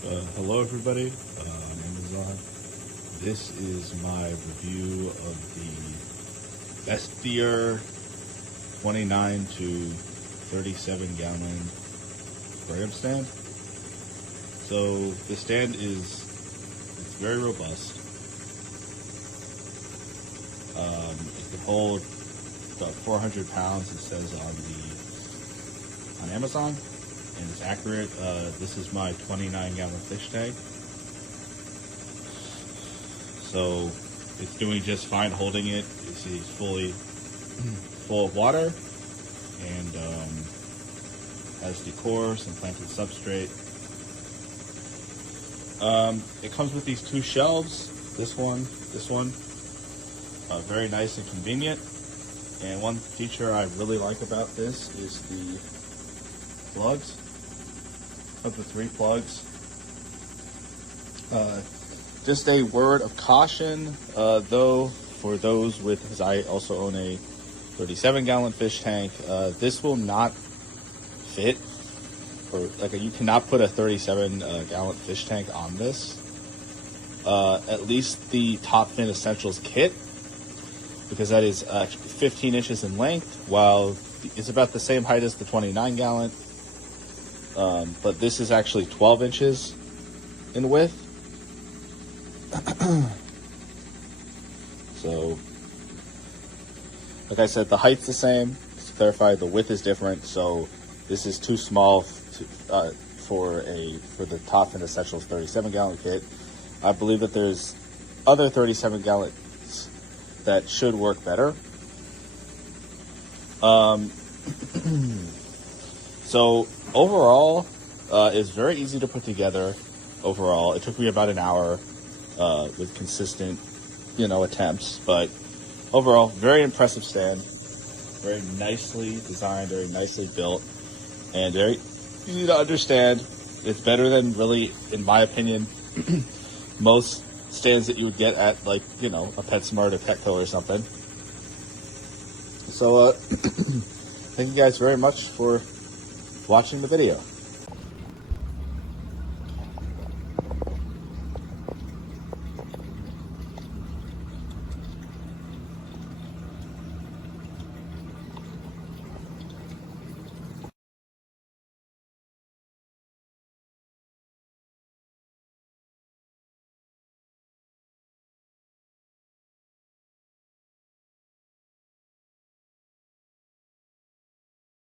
Hello everybody, on Amazon. This is my review of the Bestier 29 to 37 gallon aquarium stand. So the stand it's very robust. It can hold about 400 pounds, it says on Amazon, and it's accurate. This is my 29 gallon fish tank. So it's doing just fine holding it. You see it's fully full of water, and has decor, some planted substrate. It comes with these two shelves, this one, very nice and convenient. And one feature I really like about this is the plugs. Comes with 3 plugs. Just a word of caution, though, for those with, because I also own a 37 gallon fish tank, this will not fit, or like you cannot put a 37 gallon fish tank on this. At least the Top Fin Essentials kit, because that is 15 inches in length, while it's about the same height as the 29 gallon. But this is actually 12 inches in width. So, like I said, the height's the same. To clarify, the width is different. So this is too small for the Top Fin Essentials 37 gallon kit. I believe that there's other 37 gallons that should work better. So overall, it's very easy to put together. Overall, it took me about an hour with consistent, attempts. But overall, very impressive stand. Very nicely designed, very nicely built, and very easy to understand. It's better than, really, in my opinion, most stands that you would get at, like, a PetSmart or Petco or something. So, thank you guys very much for watching the video.